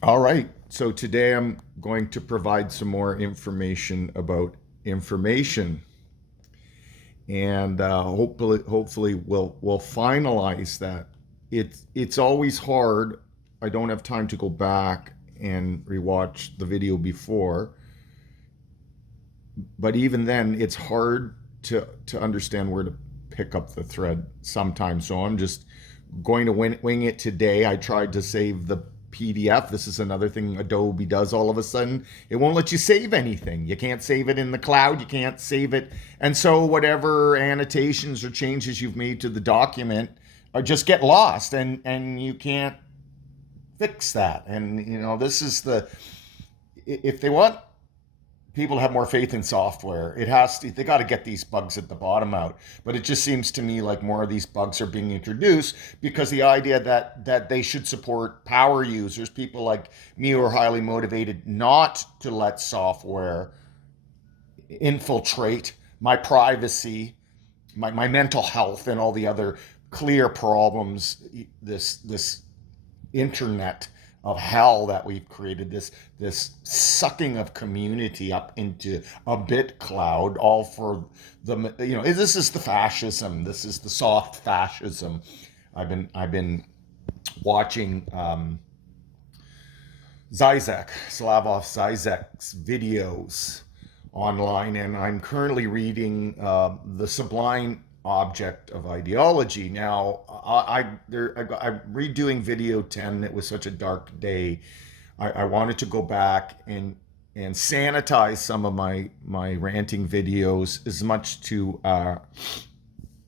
All right. So today I'm going to provide some more information about information, and hopefully we'll finalize that. It's always hard. I don't have time to go back and rewatch the video before, but even then, it's hard to understand where to pick up the thread sometimes. So I'm just going to wing it today. I tried to save the PDF. This is another thing Adobe does all of a sudden. It won't let you save anything. You can't save it in the cloud. You can't save it. And so whatever annotations or changes you've made to the document just get lost, and you can't fix that. And this is the if they want people to have more faith in software, they got to get these bugs at the bottom out. But it just seems to me like more of these bugs are being introduced because the idea that they should support power users, people like me who are highly motivated not to let software infiltrate my privacy, my mental health, and all the other clear problems this internet of hell that we've created, this sucking of community up into a bit cloud, all for this is the fascism. This is the soft fascism. I've been watching Slavoj Zizek's videos online, and I'm currently reading The Sublime Object of Ideology. Now, I'm redoing video 10. It was such a dark day. I wanted to go back and sanitize some of my ranting videos as much to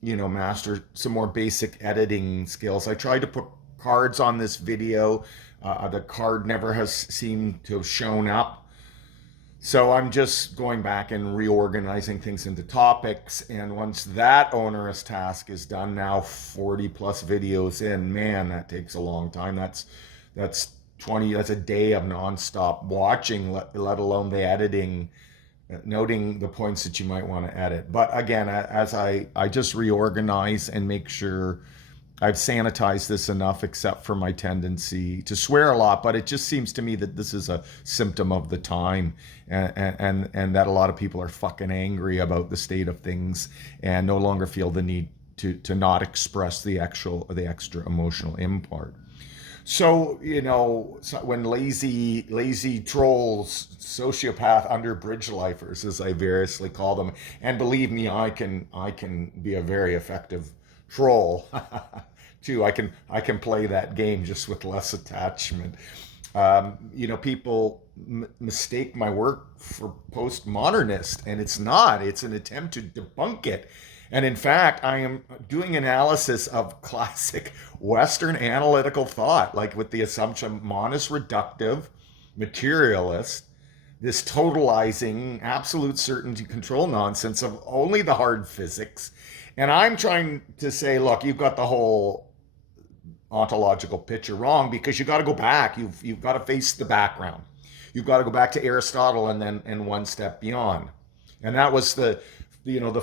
master some more basic editing skills. I tried to put cards on this video. The card never has seemed to have shown up. So I'm just going back and reorganizing things into topics. And once that onerous task is done, now 40 plus videos in, man, that takes a long time. That's 20, that's a day of nonstop watching, let alone the editing, noting the points that you might want to edit. But again, as I just reorganize and make sure I've sanitized this enough, except for my tendency to swear a lot. But it just seems to me that this is a symptom of the time, and that a lot of people are fucking angry about the state of things and no longer feel the need to not express the extra emotional import. So when lazy trolls, sociopath under bridge lifers, as I variously call them, and believe me, I can be a very effective troll too. I can play that game just with less attachment. People mistake my work for postmodernist, and it's not. It's an attempt to debunk it. And in fact, I am doing analysis of classic Western analytical thought, like with the assumption monist reductive, materialist, this totalizing, absolute certainty control nonsense of only the hard physics. And I'm trying to say, look, you've got the whole ontological picture wrong, because you got to go back. You've got to face the background. You've got to go back to Aristotle and one step beyond. And that was the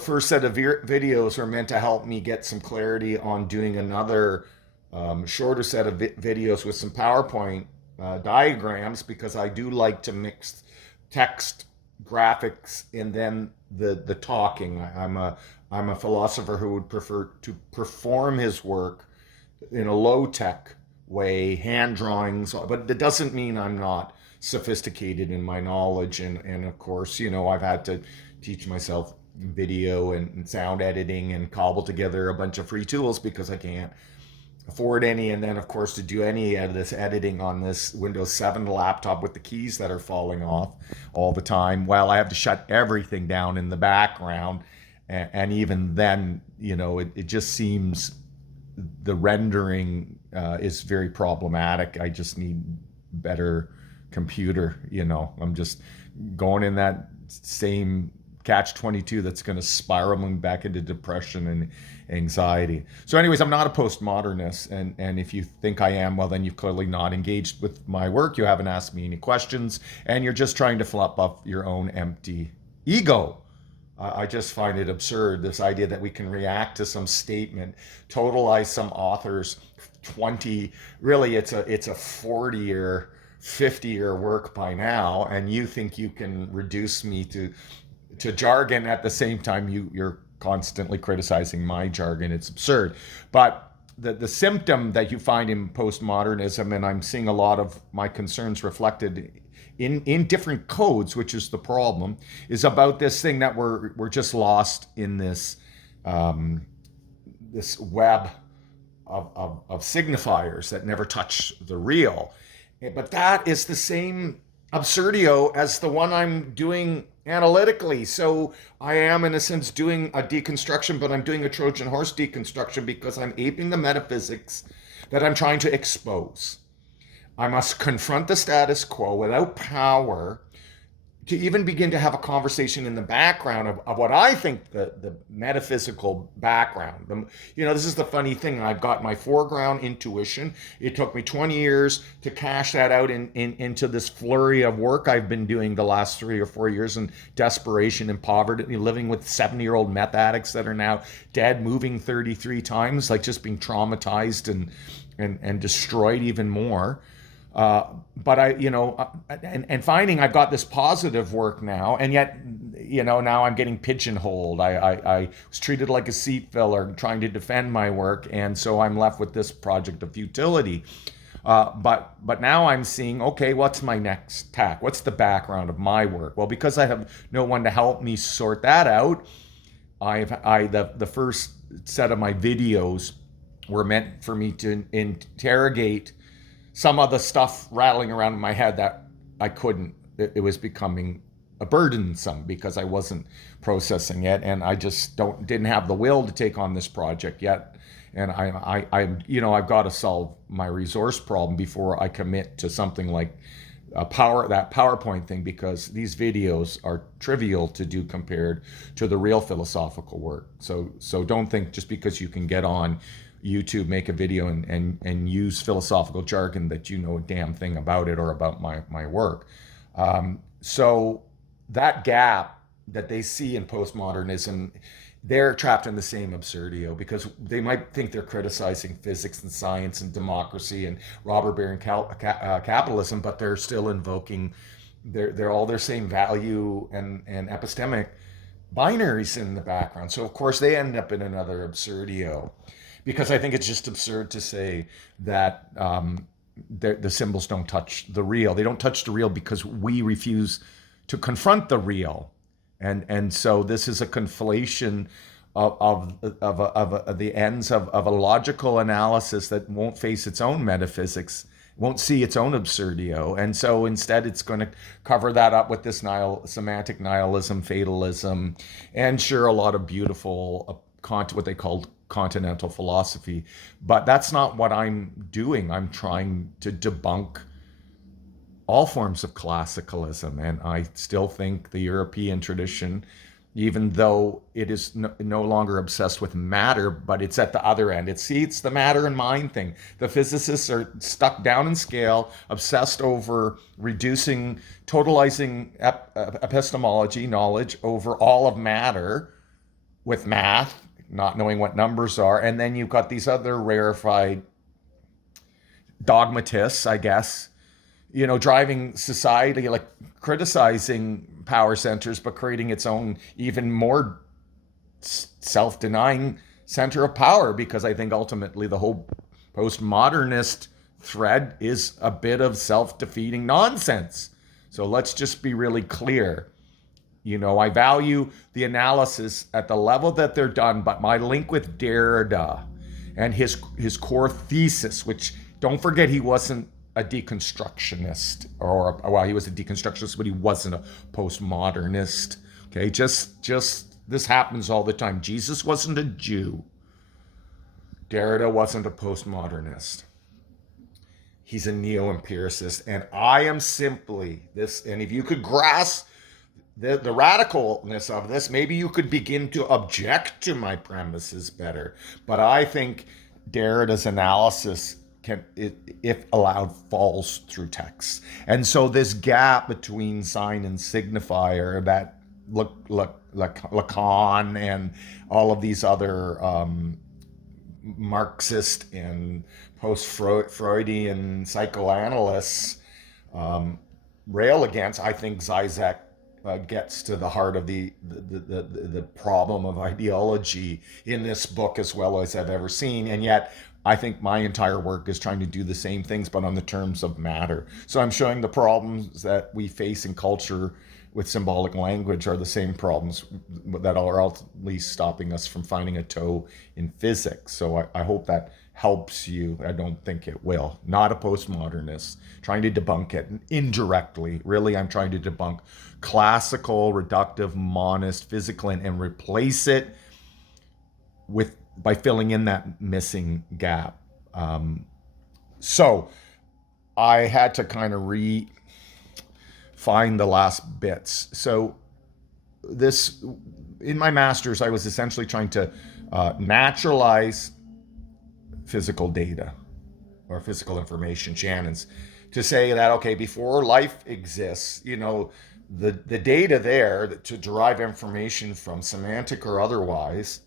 first set of videos were meant to help me get some clarity on doing another shorter set of videos with some PowerPoint diagrams, because I do like to mix text, graphics, and then the talking. I'm a philosopher who would prefer to perform his work in a low tech way, hand drawings, but that doesn't mean I'm not sophisticated in my knowledge. And of course, I've had to teach myself video and sound editing and cobble together a bunch of free tools because I can't afford any. And then, of course, to do any of this editing on this Windows 7 laptop with the keys that are falling off all the time, while I have to shut everything down in the background. And even then, it just seems the rendering is very problematic. I just need better computer. I'm just going in that same catch 22 that's going to spiral me back into depression and anxiety. So anyways, I'm not a postmodernist, and if you think I am, well, then you've clearly not engaged with my work. You haven't asked me any questions, and you're just trying to flop up your own empty ego. I just find it absurd, this idea that we can react to some statement, totalize some author's 20, really it's a 40-year 50-year work by now, and you think you can reduce me to jargon at the same time you're constantly criticizing my jargon. It's absurd. But the symptom that you find in postmodernism, and I'm seeing a lot of my concerns reflected in different codes, which is the problem, is about this thing that we're just lost in this web of signifiers that never touch the real. But that is the same absurdio as the one I'm doing analytically. So I am, in a sense, doing a deconstruction, but I'm doing a Trojan horse deconstruction because I'm aping the metaphysics that I'm trying to expose. I must confront the status quo without power to even begin to have a conversation in the background of what I think the metaphysical background. This is the funny thing. I've got my foreground intuition. It took me 20 years to cash that out into this flurry of work I've been doing the last 3 or 4 years in desperation and poverty, living with 70-year-old meth addicts that are now dead, moving 33 times, like just being traumatized and destroyed even more. But and finding I've got this positive work now, and yet, now I'm getting pigeonholed. I was treated like a seat filler trying to defend my work, and so I'm left with this project of futility. But now I'm seeing, okay, what's my next tack? What's the background of my work? Well, because I have no one to help me sort that out, the first set of my videos were meant for me to interrogate some of the stuff rattling around in my head that I couldn't. It was becoming a burdensome because I wasn't processing it, and I just didn't have the will to take on this project yet. And I've got to solve my resource problem before I commit to something like that PowerPoint thing, because these videos are trivial to do compared to the real philosophical work. So don't think just because you can get on YouTube, make a video and use philosophical jargon that you know a damn thing about it or about my work. So that gap that they see in postmodernism, they're trapped in the same absurdio, because they might think they're criticizing physics and science and democracy and robber baron capitalism, but they're still invoking they're all their same value and epistemic binaries in the background. So of course they end up in another absurdio, because I think it's just absurd to say that the symbols don't touch the real. They don't touch the real because we refuse to confront the real, and so this is a conflation of the ends of a logical analysis that won't face its own metaphysics, won't see its own absurdio, and so instead it's going to cover that up with this semantic nihilism, fatalism, and sure, a lot of beautiful what they called continental philosophy. But that's not what I'm doing. I'm trying to debunk all forms of classicalism, and I still think the European tradition, even though it is no longer obsessed with matter, but it's at the other end. It's the matter and mind thing. The physicists are stuck down in scale, obsessed over reducing, totalizing epistemology, knowledge, over all of matter with math, not knowing what numbers are. And then you've got these other rarefied dogmatists, I guess, driving society, like criticizing power centers, but creating its own even more self-denying center of power, because I think ultimately the whole postmodernist thread is a bit of self-defeating nonsense. So let's just be really clear. I value the analysis at the level that they're done, but my link with Derrida and his core thesis, which, don't forget, he wasn't a deconstructionist, he was a deconstructionist, but he wasn't a postmodernist. Okay, just this happens all the time. Jesus wasn't a Jew. Derrida wasn't a postmodernist. He's a neo-empiricist, and I am simply this. And if you could grasp the radicalness of this, maybe you could begin to object to my premises better. But I think Derrida's analysis can, if allowed, falls through text. And so this gap between sign and signifier, that Lacan and all of these other Marxist and post-Freudian psychoanalysts rail against. I think Zizek gets to the heart of the problem of ideology in this book as well as I've ever seen. And yet, I think my entire work is trying to do the same things, but on the terms of matter. So I'm showing the problems that we face in culture with symbolic language are the same problems that are ultimately stopping us from finding a toe in physics. So I hope that helps you. I don't think it will. Not a postmodernist, trying to debunk it indirectly. Really, I'm trying to debunk classical, reductive, monist, physical, and replace it with by filling in that missing gap. So I had to kind of find the last bits. So this, in my master's, I was essentially trying to naturalize physical data or physical information, Shannon's, to say that, okay, before life exists, the data there to derive information from, semantic or otherwise,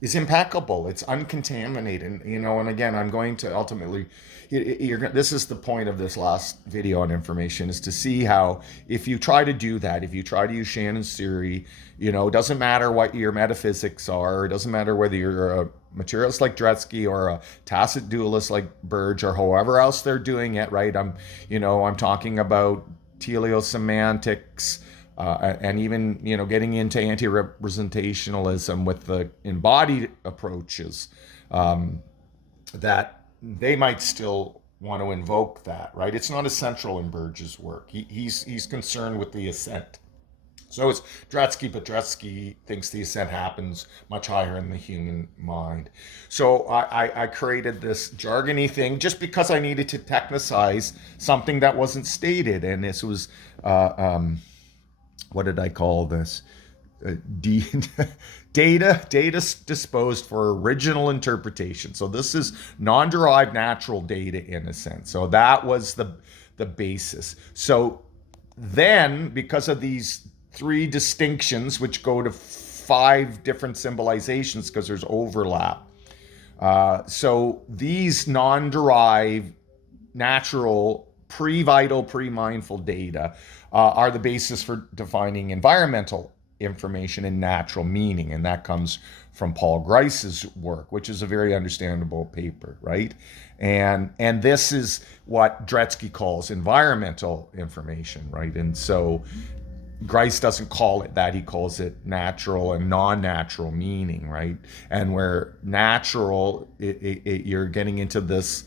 is impeccable. It's uncontaminated, and again, I'm going to ultimately, this is the point of this last video on information, is to see how if you try to do that, if you try to use Shannon's theory, it doesn't matter what your metaphysics are, it doesn't matter whether you're a materialist like Dretske or a tacit dualist like Burge or however else they're doing it, right? I'm talking about teleosemantics, and even getting into anti-representationalism with the embodied approaches, that they might still want to invoke that, right? It's not essential in Burge's work. He's concerned with the ascent. So it's Dretske, but Dretske thinks the ascent happens much higher in the human mind. So I created this jargony thing just because I needed to technicize something that wasn't stated, and this was what did I call this? Data disposed for original interpretation. So this is non-derived natural data in a sense. So that was the basis. So then, because of these three distinctions, which go to 5 different symbolizations because there's overlap. So these non-derived, natural, pre-vital, pre-mindful data are the basis for defining environmental information and natural meaning. And that comes from Paul Grice's work, which is a very understandable paper, right? And this is what Dretske calls environmental information, right? And so Grice doesn't call it that. He calls it natural and non-natural meaning, right? And where natural, you're getting into this,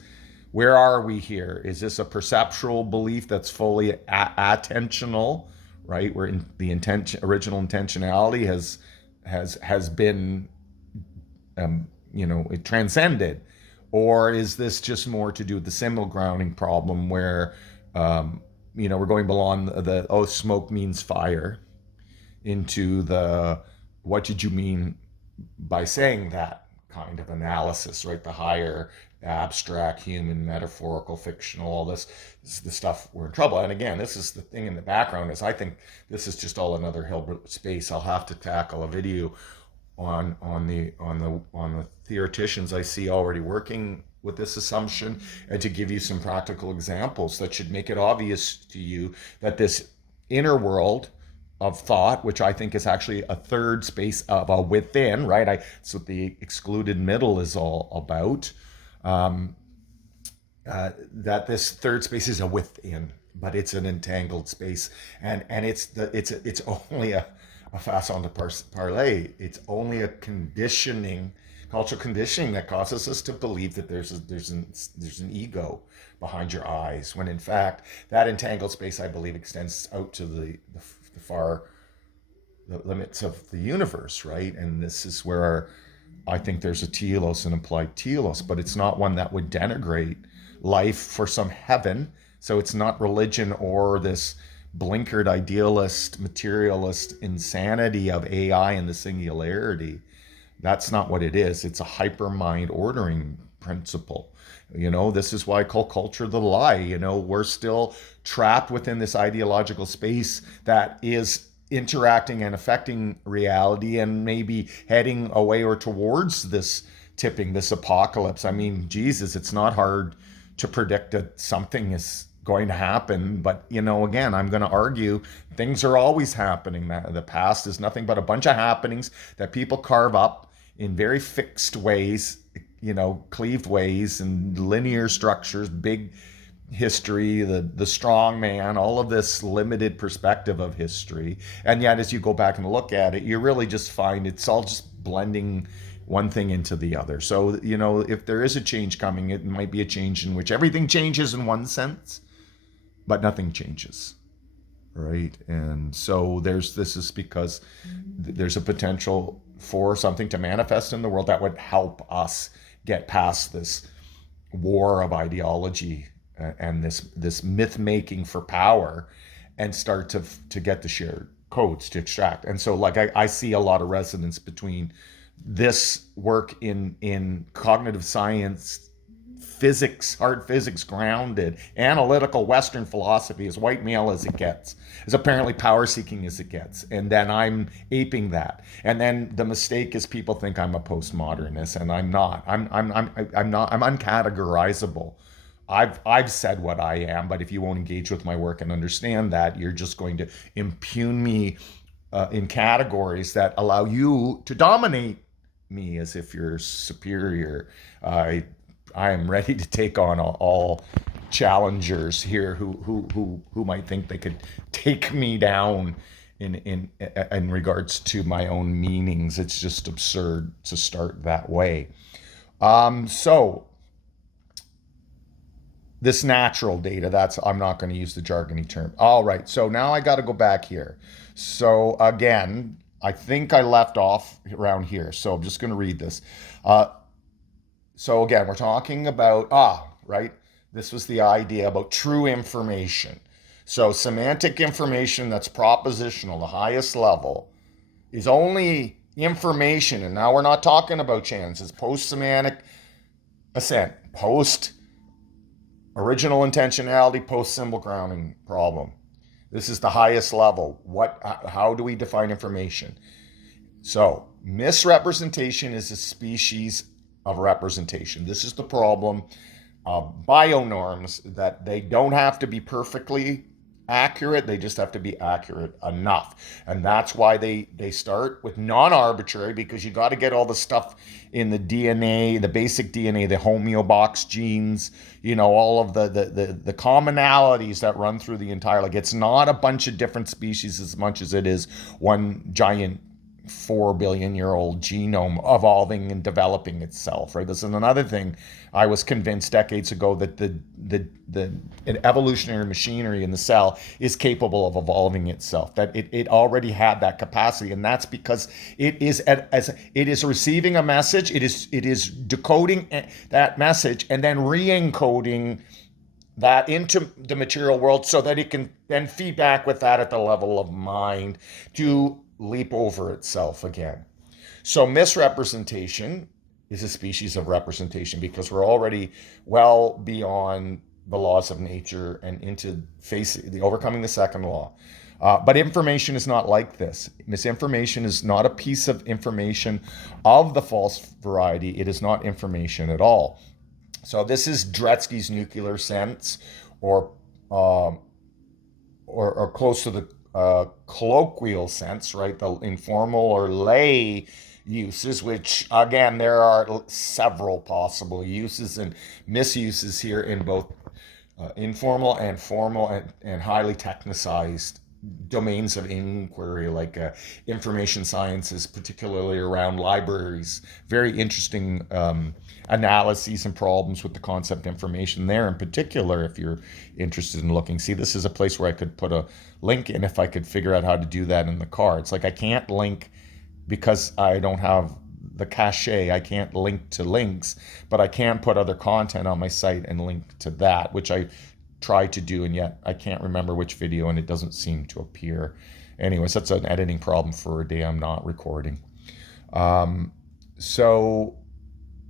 where are we here? Is this a perceptual belief that's fully attentional, right? Where the original intentionality has been, it transcended? Or is this just more to do with the symbol grounding problem where, we're going beyond the smoke means fire into the what did you mean by saying that kind of analysis, right? The higher abstract, human, metaphorical, fictional, all this is the stuff we're in trouble. And again, this is the thing in the background, is I think this is just all another Hilbert space. I'll have to tackle a video on the theoreticians I see already working with this assumption, and to give you some practical examples that should make it obvious to you that this inner world of thought, which I think is actually a third space of a within, right? That's what the excluded middle is all about. That this third space is a within, but it's an entangled space, and it's only a façon de parler. It's only a conditioning, cultural conditioning, that causes us to believe that there's an ego behind your eyes, when in fact that entangled space, I believe, extends out to the far limits of the universe, right? And this is where I think there's a telos, an implied telos, but it's not one that would denigrate life for some heaven. So it's not religion or this blinkered idealist, materialist insanity of AI and the singularity. That's not what it is. It's a hypermind ordering principle. This is why I call culture the lie. We're still trapped within this ideological space that is interacting and affecting reality, and maybe heading away or towards this tipping, this apocalypse. I mean, Jesus, it's not hard to predict that something is going to happen. But, again, I'm going to argue things are always happening. The past is nothing but a bunch of happenings that people carve up in very fixed ways, cleaved ways and linear structures, big history, the strong man, all of this limited perspective of history. And yet, as you go back and look at it, you really just find it's all just blending one thing into the other. So, if there is a change coming, it might be a change in which everything changes in one sense, but nothing changes. Right. And so this is because there's a potential for something to manifest in the world that would help us get past this war of ideology and this myth making for power, and start to get the shared codes to extract. And so, like, I see a lot of resonance between this work in cognitive science, physics, hard physics, grounded, analytical Western philosophy, as white male as it gets, as apparently power seeking as it gets. And then I'm aping that. And then the mistake is people think I'm a postmodernist, and I'm not. I'm not. I'm uncategorizable. I've said what I am, but if you won't engage with my work and understand that, you're just going to impugn me in categories that allow you to dominate me as if you're superior. I am ready to take on all challengers here who might think they could take me down in regards to my own meanings. It's just absurd to start that way. So this natural data, I'm not going to use the jargony term. All right, so now I got to go back here. So again, I think I left off around here, so I'm just going to read this. So again, we're talking about, right, this was the idea about true information. So semantic information that's propositional, the highest level, is only information. And now we're not talking about chance. It's post-semantic assent, post-original intentionality, post-symbol grounding problem. This is the highest level. How do we define information? So misrepresentation is a species of representation. This is the problem of bionorms, that they don't have to be perfectly accurate. They just have to be accurate enough. And that's why they start with non-arbitrary, because you got to get all the stuff in the DNA, the basic DNA, the homeobox genes, all of the commonalities that run through the entire, like, it's not a bunch of different species as much as it is one giant 4 billion year old genome evolving and developing itself, right? This is another thing. I was convinced decades ago that the evolutionary machinery in the cell is capable of evolving itself, that it already had that capacity. And that's because it is receiving a message, it is decoding that message and then re-encoding that into the material world so that it can then feed back with that at the level of mind to leap over itself again. So misrepresentation is a species of representation, because we're already well beyond the laws of nature and into overcoming the second law. But information is not like this. Misinformation is not a piece of information of the false variety. It is not information at all. So this is Dretski's nuclear sense, or close to the colloquial sense, right? The informal or lay uses, which again, there are several possible uses and misuses here in both informal and formal and highly technicized domains of inquiry, like information sciences, particularly around libraries. Very interesting analyses and problems with the concept information there in particular, if you're interested in looking. See, this is a place where I could put a link in if I could figure out how to do that in the car. It's like I can't link because I don't have the cache. I can't link to links, but I can put other content on my site and link to that, which I try to do, and yet I can't remember which video and it doesn't seem to appear. Anyways, that's an editing problem for a day I'm not recording. So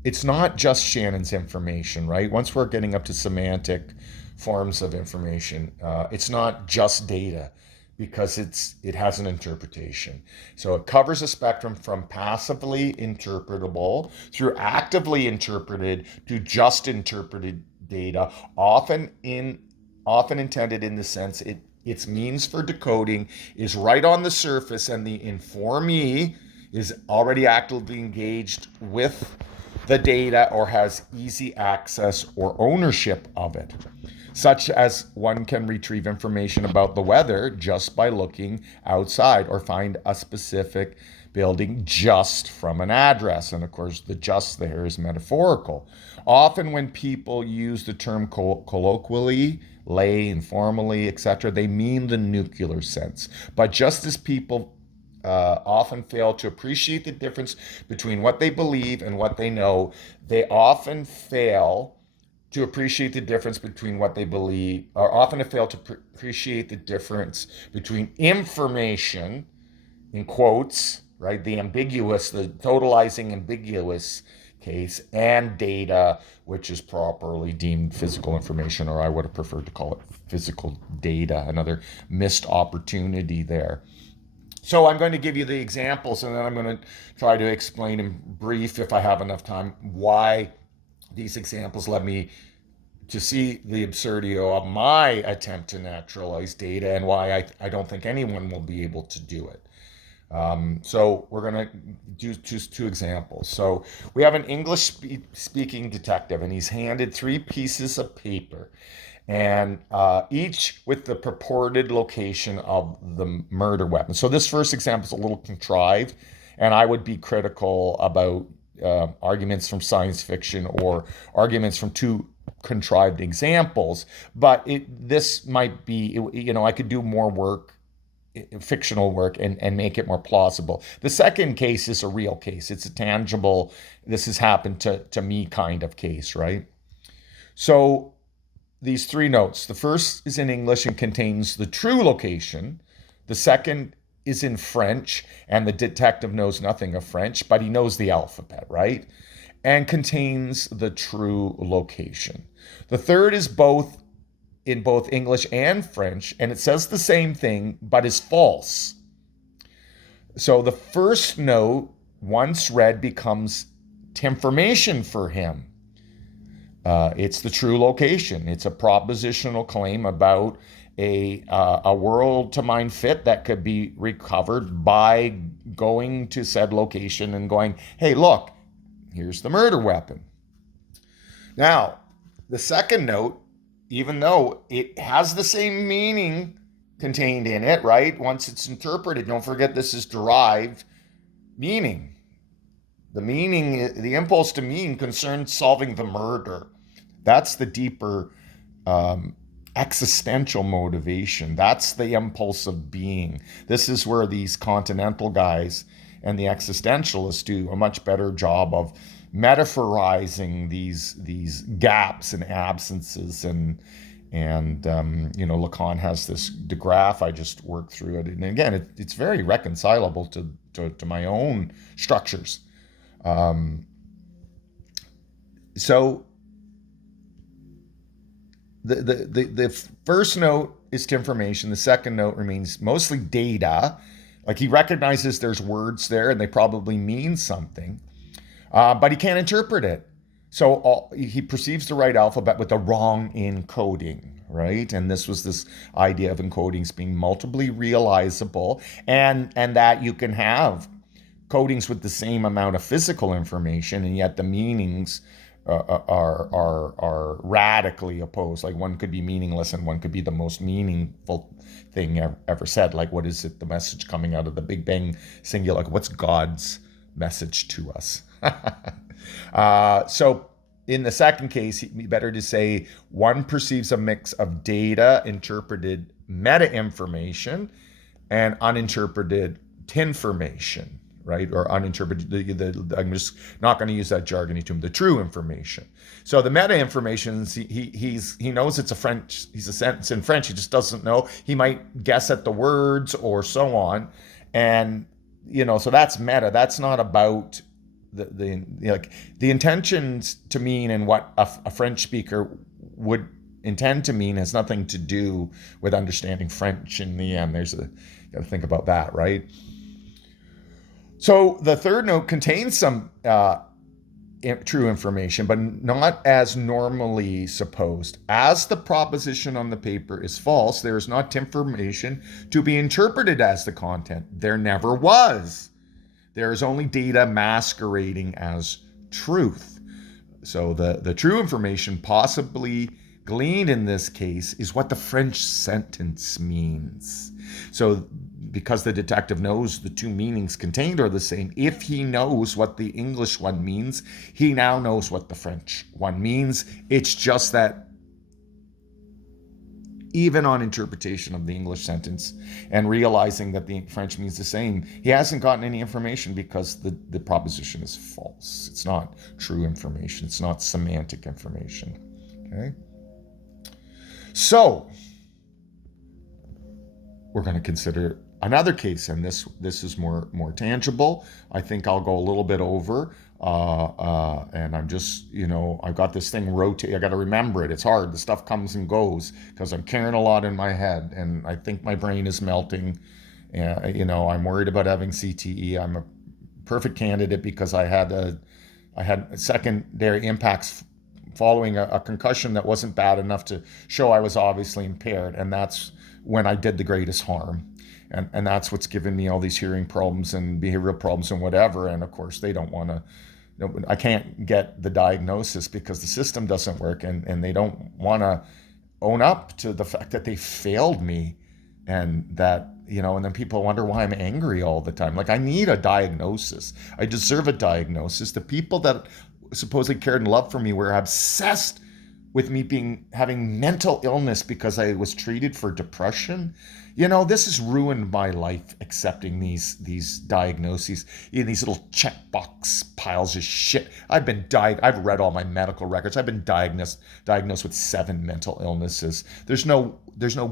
it's not just Shannon's information, right? Once we're getting up to semantic forms of information, it's not just data, because it has an interpretation. So it covers a spectrum from passively interpretable through actively interpreted to just interpreted data, often in often intended in the sense its means for decoding is right on the surface, and the informee is already actively engaged with the data or has easy access or ownership of it, such as one can retrieve information about the weather just by looking outside or find a specific building just from an address. And of course, the just there is metaphorical. Often when people use the term colloquially, lay, informally, etc., they mean the nuclear sense. But just as people often fail to appreciate the difference between what they believe and what they know, they often fail to appreciate the difference between what they believe, or often fail to appreciate the difference between information, in quotes, right, the ambiguous, the totalizing ambiguous case, and data, which is properly deemed physical information, or I would have preferred to call it physical data, another missed opportunity there. So I'm going to give you the examples, and then I'm going to try to explain in brief, if I have enough time, why these examples led me to see the absurdity of my attempt to naturalize data, and why I don't think anyone will be able to do it. So we're going to do just two examples. So we have an English-speaking detective, and he's handed 3 pieces of paper, and each with the purported location of the murder weapon. So this first example is a little contrived, and I would be critical about arguments from science fiction or arguments from too contrived examples. But this might be, I could do more work, fictional work, and make it more plausible. The second case is a real case. It's a tangible, this has happened to me kind of case, right? So these 3 notes. The first is in English and contains the true location. The second is in French, and the detective knows nothing of French, but he knows the alphabet, right? And contains the true location. The third is in both English and French, and it says the same thing, but is false. So the first note, once read, becomes information for him. It's the true location. It's a propositional claim about a world to mind fit that could be recovered by going to said location and going, hey, look, here's the murder weapon. Now, the second note, even though it has the same meaning contained in it, right? Once it's interpreted, don't forget this is derived meaning. The meaning, the impulse to mean concerns solving the murder. That's the deeper existential motivation. That's the impulse of being. This is where these continental guys and the existentialists do a much better job of metaphorizing these gaps and absences. And Lacan has this graph. I just worked through it, and again, it's very reconcilable to my own structures. So the first note is to information. The second note remains mostly data. Like, he recognizes there's words there and they probably mean something, but he can't interpret it. So he perceives the right alphabet with the wrong encoding, right? And this was this idea of encodings being multiply realizable, and that you can have codings with the same amount of physical information, and yet the meanings are radically opposed. Like, one could be meaningless and one could be the most meaningful thing ever said. Like, what is it, the message coming out of the Big Bang singular? Like, what's God's message to us? So in the second case, it'd be better to say one perceives a mix of data, interpreted meta information, and uninterpreted tinformation, right? Or uninterpreted, I'm just not going to use that jargony term, the true information. So the meta information, he knows it's he's a sentence in French, he just doesn't know. He might guess at the words or so on. And, so that's meta. That's not about the intentions to mean, and what a French speaker would intend to mean has nothing to do with understanding French in the end. You got to think about that, right? So the third note contains some true information, but not as normally supposed. As the proposition on the paper is false, there is not information to be interpreted as the content. There never was. There is only data masquerading as truth. So the true information possibly gleaned in this case is what the French sentence means. So because the detective knows the two meanings contained are the same, if he knows what the English one means, he now knows what the French one means. It's just that even on interpretation of the English sentence and realizing that the French means the same, he hasn't gotten any information because the proposition is false. It's not true information. It's not semantic information. Okay? So, we're going to consider another case, and this is more tangible. I think I'll go a little bit over, and I'm just, I've got this thing rotate. I got to remember it. It's hard. The stuff comes and goes because I'm carrying a lot in my head, and I think my brain is melting. I'm worried about having CTE. I'm a perfect candidate because I had secondary impacts following a concussion that wasn't bad enough to show I was obviously impaired, and that's when I did the greatest harm. And that's what's given me all these hearing problems and behavioral problems and whatever. And of course, they don't want to, I can't get the diagnosis because the system doesn't work, and they don't want to own up to the fact that they failed me, and that, and then people wonder why I'm angry all the time. Like, I need a diagnosis. I deserve a diagnosis. The people that supposedly cared and loved for me were obsessed with me having mental illness because I was treated for depression. This has ruined my life, accepting these diagnoses, these little checkbox piles of shit. I've read all my medical records. I've been diagnosed with 7 mental illnesses. There's no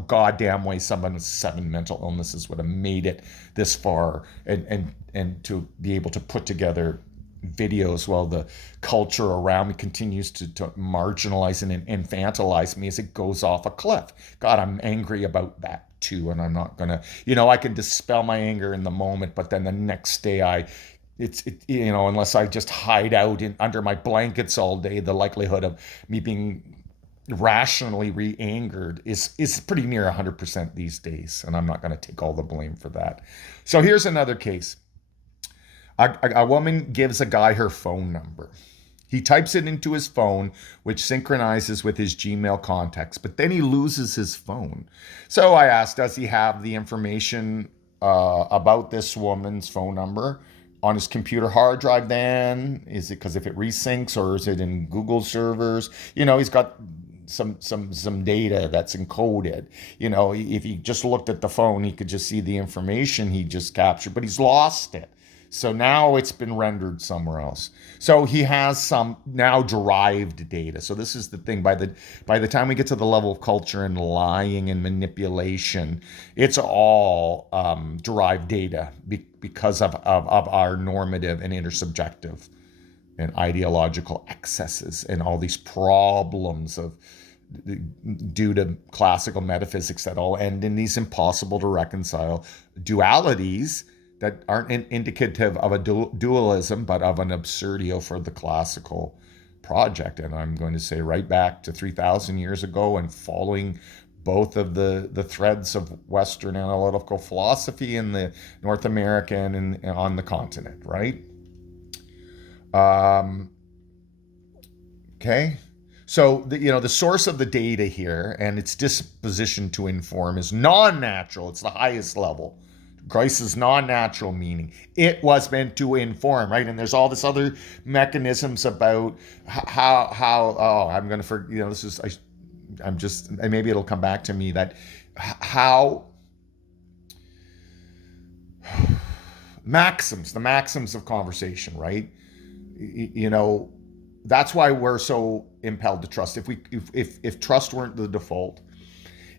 goddamn way someone with 7 mental illnesses would have made it this far and to be able to put together videos while the culture around me continues to marginalize and infantilize me as it goes off a cliff. God, I'm angry about that too, and I'm not gonna, I can dispel my anger in the moment, but then the next day unless I just hide out under my blankets all day, the likelihood of me being rationally re-angered is pretty near 100% these days, and I'm not going to take all the blame for that. So here's another case. A woman gives a guy her phone number. He types it into his phone, which synchronizes with his Gmail contacts, but then he loses his phone. So I asked, does he have the information about this woman's phone number on his computer hard drive then? Is it because if it resyncs, or is it in Google servers? He's got some data that's encoded. If he just looked at the phone, he could just see the information he just captured, but he's lost it. So now it's been rendered somewhere else. So he has some now derived data. So this is the thing. By the time we get to the level of culture and lying and manipulation, it's all derived data because of our normative and intersubjective and ideological excesses and all these problems due to classical metaphysics that all end in these impossible to reconcile dualities that aren't indicative of a dualism, but of an absurdio for the classical project. And I'm going to say right back to 3,000 years ago, and following both of the threads of Western analytical philosophy in the North American and on the continent, right? Okay. So the source of the data here and its disposition to inform is non-natural. It's the highest level. Grice's non-natural meaning. It was meant to inform, right? And there's all this other mechanisms about how I'm going to forget, this is, I'm just, and maybe it'll come back to me, that how the maxims of conversation, right? That's why we're so impelled to trust. If trust weren't the default,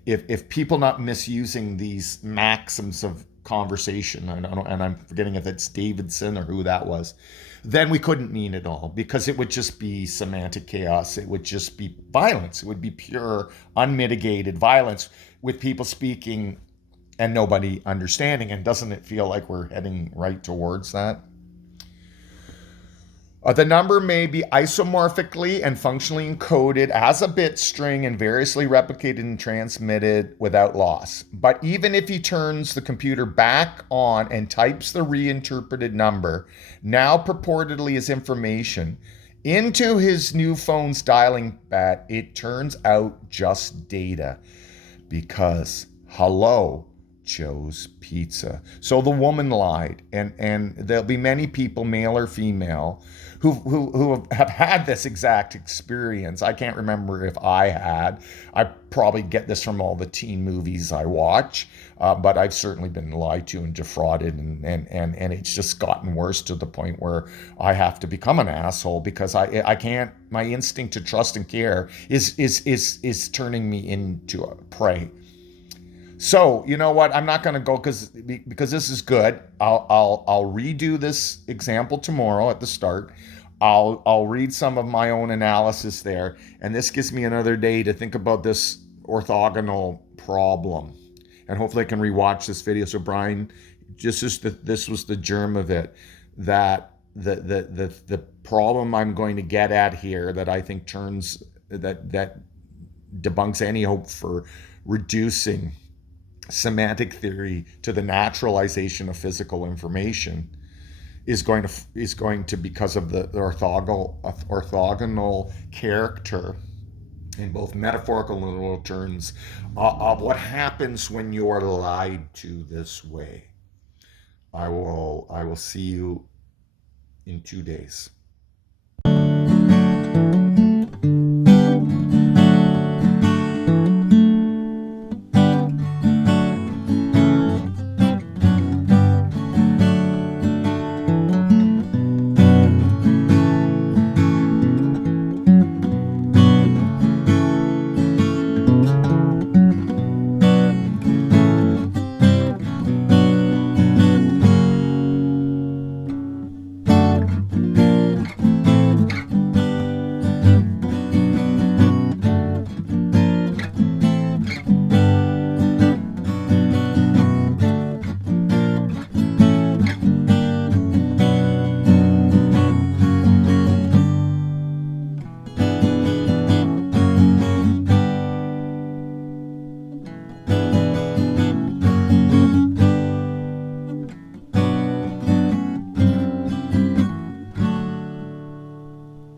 if people not misusing these maxims of conversation, and I'm forgetting if it's Davidson or who that was, then we couldn't mean it all, because it would just be semantic chaos. It would just be violence. It would be pure, unmitigated violence with people speaking and nobody understanding. And doesn't it feel like we're heading right towards that? The number may be isomorphically and functionally encoded as a bit string and variously replicated and transmitted without loss. But even if he turns the computer back on and types the reinterpreted number, now purportedly as information, into his new phone's dialing pad, it turns out just data because hello, Joe's Pizza. So the woman lied, and there'll be many people, male or female, who have had this exact experience. I can't remember if I had. I probably get this from all the teen movies I watch, but I've certainly been lied to and defrauded, and it's just gotten worse to the point where I have to become an asshole because I can't. My instinct to trust and care is turning me into a prey. So you know what? I'm not going to go because this is good. I'll redo this example tomorrow at the start. I'll read some of my own analysis there, and this gives me another day to think about this orthogonal problem. And hopefully I can rewatch this video. So Brian, this was the germ of it. That the problem I'm going to get at here that I think that debunks any hope for reducing semantic theory to the naturalization of physical information is going to because of the orthogonal character in both metaphorical and literal terms of what happens when you are lied to this way. I will see you in 2 days.